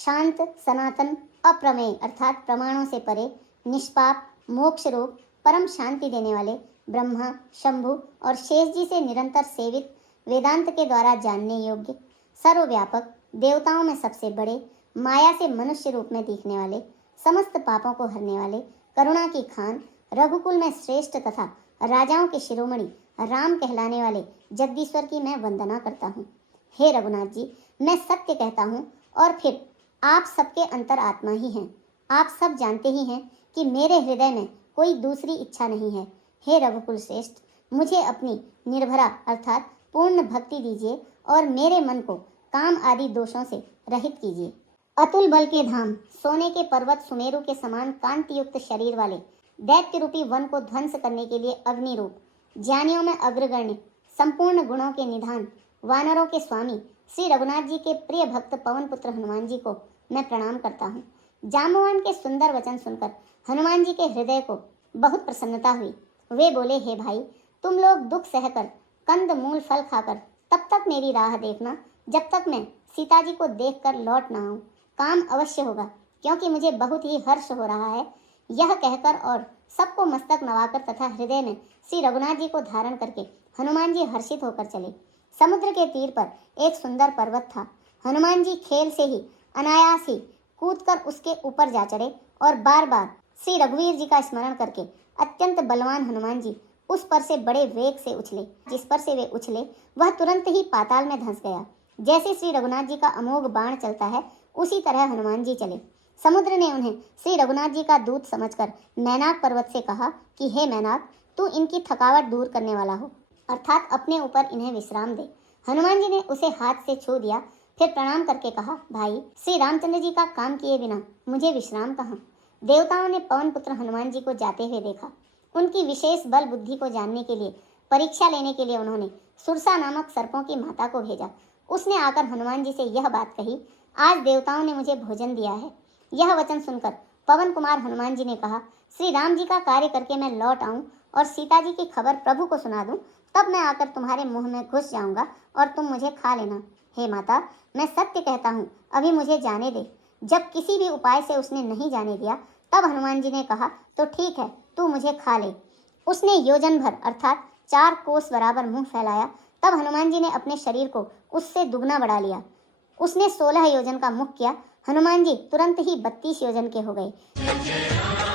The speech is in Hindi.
शांत, सनातन, अप्रमेय अर्थात प्रमाणों से परे, निष्पाप, मोक्ष रूप, परम शांति देने वाले ब्रह्मा, शंभु और शेष जी से निरंतर सेवित, वेदांत के द्वारा जानने योग्य, सर्वव्यापक, देवताओं में सबसे बड़े, माया से मनुष्य रूप में दिखने वाले, समस्त पापों को हरने वाले, करुणा की खान, रघुकुल में श्रेष्ठ तथा राजाओं के शिरोमणि राम कहलाने वाले जगदीश्वर की मैं वंदना करता हूँ। हे रघुनाथ जी, मैं सत्य कहता हूँ और फिर आप सबके अंतर आत्मा ही हैं। आप सब जानते ही हैं कि मेरे हृदय में कोई दूसरी इच्छा नहीं है। हे रघुकुल श्रेष्ठ, मुझे अपनी निर्भरा अर्थात पूर्ण भक्ति दीजिए और मेरे मन को काम आदि दोषों से रहित कीजिए। अतुल बल के धाम, सोने के पर्वत सुमेरु के समान कांति युक्त शरीर वाले, दैत्य रूपी वन को ध्वंस करने के लिए अग्नि रूप, ज्ञानियों में अग्रगण्य, संपूर्ण गुणों के निधान, वानरों के स्वामी श्री रघुनाथ जी के प्रिय भक्त पवन पुत्र हनुमान जी को मैं प्रणाम करता हूँ। जाम्बवान के सुंदर वचन सुनकर हनुमान जी के हृदय को बहुत प्रसन्नता हुई। वे बोले, हे भाई, तुम लोग दुख सहकर, कंद मूल फल खाकर तब तक मेरी राह देखना जब तक मैं सीता जी को देखकर लौट ना आऊं। काम अवश्य होगा, क्योंकि मुझे बहुत ही हर्ष हो रहा है। यह कहकर और सबको मस्तक नवाकर तथा हृदय में श्री रघुनाथ जी को धारण करके हनुमान जी हर्षित होकर चले। समुद्र के तीर पर एक सुंदर पर्वत था। हनुमान जी खेल से ही अनायास ही कूदकर उसके ऊपर जा चढ़े और बार बार श्री रघुवीर जी का स्मरण करके अत्यंत बलवान हनुमान जी उस पर से बड़े वेग से उछले। जिस पर से वे उछले वह तुरंत ही पाताल में धंस गया। जैसे श्री रघुनाथ जी का अमोघ बाण चलता है, उसी तरह हनुमान जी चले। समुद्र ने उन्हें श्री रघुनाथ जी का दूत समझकर मैनाक पर्वत से कहा कि हे मैनाक, तू इनकी थकावट दूर करने वाला हो, अर्थात अपने ऊपर इन्हें विश्राम दे। हनुमान जी ने उसे हाथ से छू दिया, फिर प्रणाम करके कहा, भाई, श्री रामचंद्र जी का काम किए बिना मुझे विश्राम कहाँ। देवताओं ने पवन पुत्र हनुमान जी को जाते हुए देखा। उनकी विशेष बल बुद्धि को जानने के लिए, परीक्षा लेने के लिए उन्होंने सुरसा नामक सर्पों की माता को भेजा। उसने आकर हनुमान जी से यह बात कही, आज देवताओं ने मुझे भोजन दिया है। यह वचन सुनकर पवन कुमार हनुमान जी ने कहा, श्री राम जी का कार्य करके मैं लौट आऊं और सीता जी की खबर प्रभु को सुना दूं, तब मैं आकर तुम्हारे मुंह में घुस जाऊंगा और तुम मुझे खा लेना। हे माता, मैं सत्य कहता हूँ, अभी मुझे जाने दे। जब किसी भी उपाय से उसने नहीं जाने दिया, तब हनुमान जी ने कहा, तो ठीक है, तू मुझे खा ले। उसने योजन भर अर्थात 4 कोस बराबर मुंह फैलाया। तब हनुमान जी ने अपने शरीर को उससे दुगना बढ़ा लिया। उसने 16 योजन का मुख किया। हनुमान जी तुरंत ही 32 योजन के हो गए।